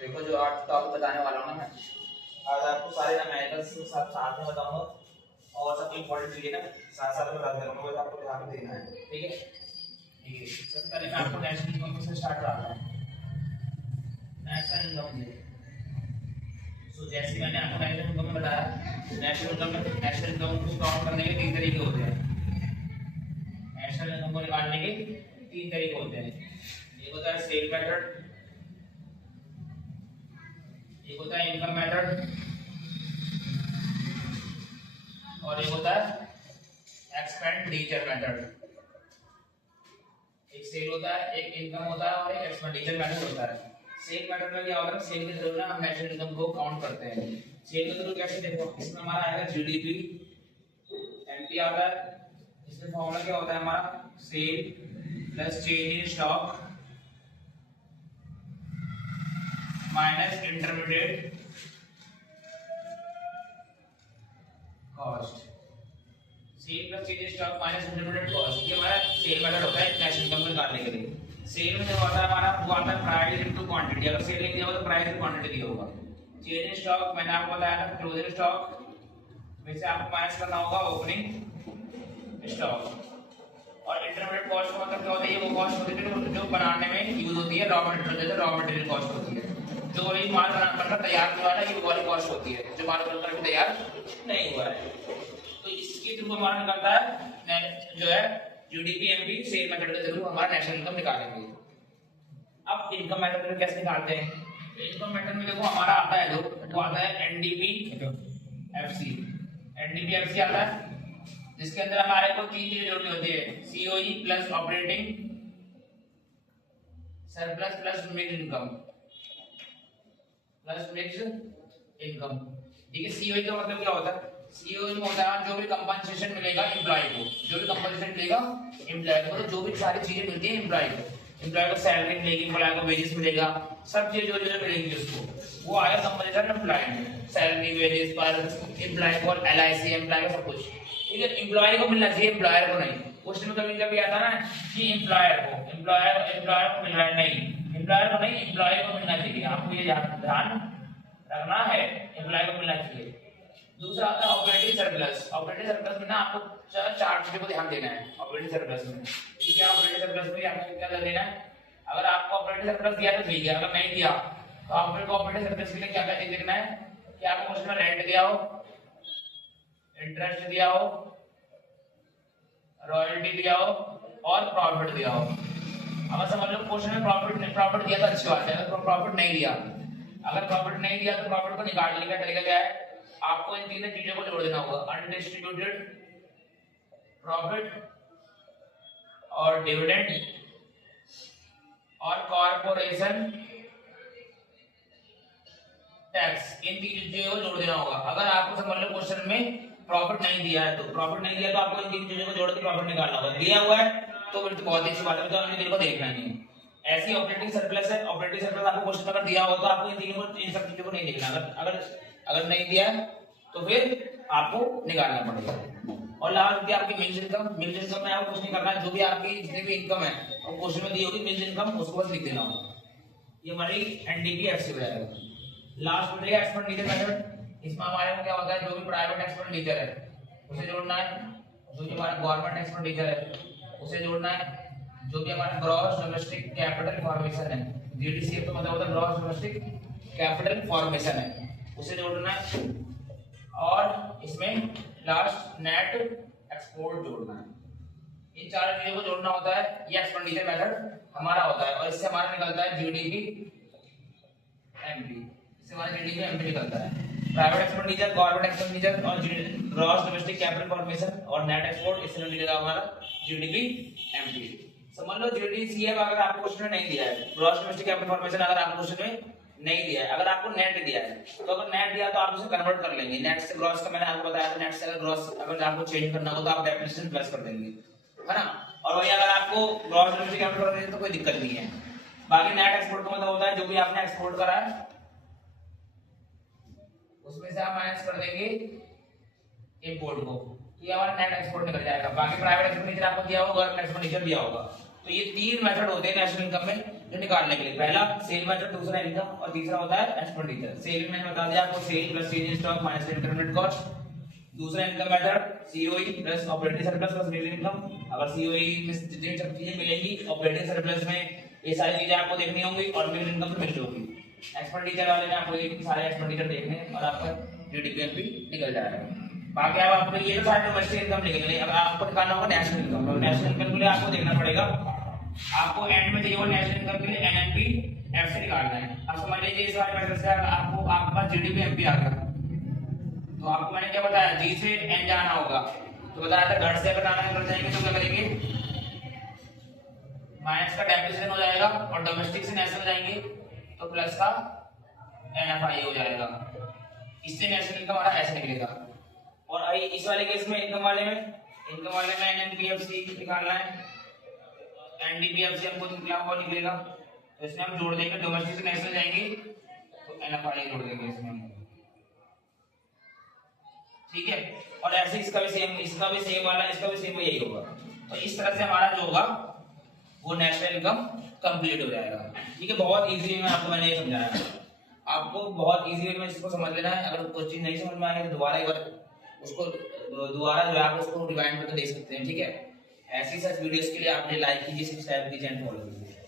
देखो जो आज टॉपिक बताने वाला हूँ ना मैं, आज आपको सारे ना मैथ्स सब साथ में बताऊंगा और सब इम्पोर्टेंट चीजें ना साथ साथ में बता करूंगा, बस आपको ध्यान देना है। ठीक है, ठीक है। सबसे पहले मैं आपको नेशनल इनकम से स्टार्ट कराता हूँ। नेशनल इनकम से जैसे मैंने आपको नेशनल इनकम में बताया, नेशनल इनकम को काउंट करने के 3 तरीके होते हैं। नेशनल इनकम को निकालने के 3 तरीके होते हैं। एक होता है सेल मेथड, एक होता है इनकम मेथड और एक होता है एक्सपेंडिचर मेथड। एक सेल होता है, एक इनकम होता है और एक एक्सपेंडिचर मेथड होता है। सेल मेथड में क्या होता है, सेल के थ्रू ना हम नेशनल इनकम को काउंट करते हैं। सेल के थ्रू कैसे, देखो इसमें हमारा आएगा जीडीपी, एमपी आता है। इसमें फॉर्मूला क्या होता है हमारा, sale plus change in stock minus intermediate cost. Sale plus change in stock minus intermediate cost, ये हमारा सेल मेथड होता है नेशनल इनकम को निकालने के लिए। सेल में जो होता है हमारा वो आता है प्राइस इनटू क्वांटिटी। अगर सेल नहीं दिया होगा तो प्राइस और क्वांटिटी दिया होगा। चेंज इन स्टॉक मैंने आपको बताया था क्लोजिंग स्टॉक में से आपको माइनस करना होगा ओपनिंग स्टॉक। और इंटरमीडिएट कॉस्ट का मतलब क्या होता है, ये वो कॉस्ट होती है जो बनाने में यूज होती है, रॉ मटेरियल, जैसे रॉ मटेरियल कॉस्ट होती है। जो अभी माल बनकर तैयार हुआ है ये वाली कॉस्ट होती है, जो माल बनकर अभी तैयार नहीं हुआ है। तो इसके थ्रू हमारा निकलता है जो है जीडीपी, एमपी, सेल मेथड के थ्रू हमारा नेशनल इनकम निकालेंगे। अब इनकम मेथड में कैसे निकालते हैं, इनकम मेथड में देखो हमारा आता है वो आता है एनडीपी एफसी। एनडीपी एफसी आता है जिसके अंदर हमारे को 3 चीजें जोड़नी होती है, COE plus operating surplus plus mix income plus mix income. ठीक है, सीओई का मतलब क्या होता है, सीओई में होता है जो भी कंपनसेशन मिलेगा एम्प्लॉय को, जो भी कंपनसेशन मिलेगा एम्प्लॉय को, जो भी सारी चीजें मिलती है एम्प्लॉय को, एम्प्लॉय को सैलरी मिलेगी, एम्प्लॉय को वेजेस मिलेगा, सब चीजें जो मिलेंगी उसको, वो आएगा कंपनसेशन एम्प्लॉय में। सैलरी, वेजेस पर एम्प्लॉय को, एलआईसी एम्प्लॉय को, सब कुछ। ठीक है, एम्प्लॉय को मिलना चाहिए, एम्प्लॉयर को नहीं। क्वेश्चन में कभी कभी आता ना कि एम्प्लॉयर को मिलना नहीं, एम्प्लॉयर को नहीं, एम्प्लॉय को मिलना चाहिए। आपको ये ध्यान रखना है, एम्प्लॉय को मिलना चाहिए। दूसरा आता है ऑपरेटिंग सरप्लस। ऑपरेटिंग सरप्लस में ना आपको 4 चीजों को ध्यान देना है ऑपरेटिंग सरप्लस में। ठीक है, ऑपरेटिंग सरप्लस में आपको क्या ध्यान देना है, अगर आपको ऑपरेटिंग सरप्लस दिया तो ठीक है, अगर नहीं दिया तो आपको ऑपरेटिंग सरप्लस के लिए क्या क्या चीज देखना है कि आपको उसमें रेंट दिया हो, इंटरेस्ट दिया हो, रॉयल्टी दिया हो और प्रॉफिट दिया हो। अगर समझ लो क्वेश्चन में प्रॉफिट दिया तो अच्छी बात है, अगर प्रॉफिट नहीं दिया, अगर प्रॉफिट नहीं दिया तो प्रॉफिट को निकालने का तरीका क्या है, आपको इन 3 चीजों को जोड़ देना होगा, अनडिस्ट्रीब्यूटेड प्रॉफिट और डिविडेंड और कॉर्पोरेशन टैक्स। इन 3 चीजों को जोड़ देना होगा। अगर आपको समझ लो क्वेश्चन में प्रॉफिट नहीं दिया है तो आपको इन 3 चीजों को जोड़ के प्रॉफिट निकालना होगा। दिया हुआ है तो फिर तो बहुत अच्छी बात है, तो आपने को देखना नहीं है। ऐसी ऑपरेटिंग सरप्लस है, ऑपरेटिंग सरप्लस आपको क्वेश्चन अगर दिया हो तो आपको इन सब चीजों को नहीं देखना। अगर नहीं दिया है तो फिर आपको निकालना पड़ेगा। और लास्ट की आपकी मिल्स इनकम में आपको कुछ नहीं करना है, जो भी आपकी जितनी भी इनकम है और क्वेश्चन में दी होगी मिल्स इनकम, उसको बस लिख देना होगा। ये हमारी एनडीपी एफसी हो जाएगा। लास्ट में एक्सपेंडिचर मेथड। इसमें हमारे में क्या होता है, जो भी प्राइवेट एक्सपेंडिचर है उसे जोड़ना है, जो भी हमारा गवर्नमेंट एक्सपेंडिचर है उसे जोड़ना है, जो भी हमारा ग्रॉस डोमेस्टिक कैपिटल फॉर्मेशन है, जीडीसी का मतलब होता है ग्रॉस डोमेस्टिक कैपिटल फॉर्मेशन है, उसे जोड़ना है। और इसमें लास्ट नेट एक्सपोर्ट जोड़ना है। इन 4 चीजों को जोड़ना होता है, ये एक्सपेंडिचर मेथड हमारा होता है। और इससे हमारा निकलता है जीडीपी एमपी, इससे हमारा जीडीपी एमपी निकलता है। प्राइवेट एक्सपेंडिचर, गवर्नमेंट एक्सपेंडिचर और ग्रॉस डोमेस्टिक कैपिटल फॉर्मेशन और नेट एक्सपोर्ट, इससे निकलेगा हमारा जीडीपी एमपी। समझ लो जीडीसीएफ अगर आपको क्वेश्चन में नहीं दिया है, ग्रॉस डोमेस्टिक कैपिटल फॉर्मेशन अगर आपको क्वेश्चन में नहीं दिया है, अगर आपको नेट दिया है तो अगर नेट दिया तो आप उसे कन्वर्ट कर लेंगे। नेट से ग्रॉस का मैंने आपको बताया था, नेट से अगर ग्रॉस अगर आपको चेंज करना हो तो आप डेफिनेशन प्लस कर देंगे, है ना। और वही अगर आपको ग्रॉस डोमेस्टिक कैपिटल करना है तो कोई दिक्कत नहीं है। बाकी नेट एक्सपोर्ट का मतलब होता है जो भी आपने एक्सपोर्ट करा है उसमें से आप माइनस कर देंगे इंपोर्ट को, ये हमारा नेट एक्सपोर्ट निकल जाएगा। बाकी प्राइवेट एक्सपेंडिचर आपको दिया होगा, गवर्नमेंट एक्सपेंडिचर दिया होगा। तो ये 3 मेथड होते हैं नेशनल इनकम में, जो निकालने के लिए पहला सेल मेथड, दूसरा इनकम और तीसरा होता है एक्सपेंडिचर। सेल में मैंने बता दिया आपको, sale plus change in stock minus intermediate cost. दूसरा income method COE plus operating surplus plus real income. अगर सीओई में जितनी सब चीजें मिलेंगी, ऑपरेटिंग सरप्लस में ये सारी चीजें आपको देखनी होंगी और रियल इनकम तो मिल जाएगी। एक्सपेंडिचर वाले में आपको ये सारे एक्सपेंडिचर देखने और आपका जीडीपी निकल जाएगा। बाकी अब आपको ये तो सारे डोमेस्टिक इनकम निकलेंगे। अगर आपको निकालना होगा नेशनल इनकम, तो नेशनल इनकम के लिए आपको देखना पड़ेगा, आपको एंड में चाहिए वो नेशनल इनकम के लिए एनएनपी एफ से निकालना है। अब समझ लीजिए इस वाले मेथड से आपको आपके पास जीडीपी एमपी आ गया, तो आपको मैंने क्या बताया, जी से एन जाना होगा। तो बताया था घट से अगर आना कर जाएंगे तो क्या करेंगे, माइनस का डेप्रिसिएशन हो जाएगा और डोमेस्टिक से नेशनल जाएंगे तो प्लस का एनएफआई हो जाएगा। इससे नेशनल इनकम हमारा ऐसे निकलेगा। और आई इस वाले केस में इनकम वाले में एनएनपीएफसी निकालना है, एनडीपीएफसी हमको निकलेगा, तो इसमें हम जोड़ देंगे, डोमेस्टिक से नेशनल जाएंगे तो एनएफआई जोड़ देंगे इसमें हम, ठीक है। और ऐसे इसका भी सेम वाला, इसका भी सेम यही होगा। तो इस तरह से हमारा जो होगा वो नेशनल इनकम कंप्लीट हो जाएगा, ठीक है। बहुत इजी वे में आपको मैंने ये समझाया, आपको बहुत इजी वे में इसको समझ लेना है। अगर कोई चीज नहीं समझ में आए तो दोबारा एक बार उसको दोबारा जो है आप उसको रिवाइंड करके देख सकते हैं, ठीक है। ऐसी सच वीडियोस के लिए आप लाइक कीजिए, सब्सक्राइब कीजिए एंड फॉलो कीजिए।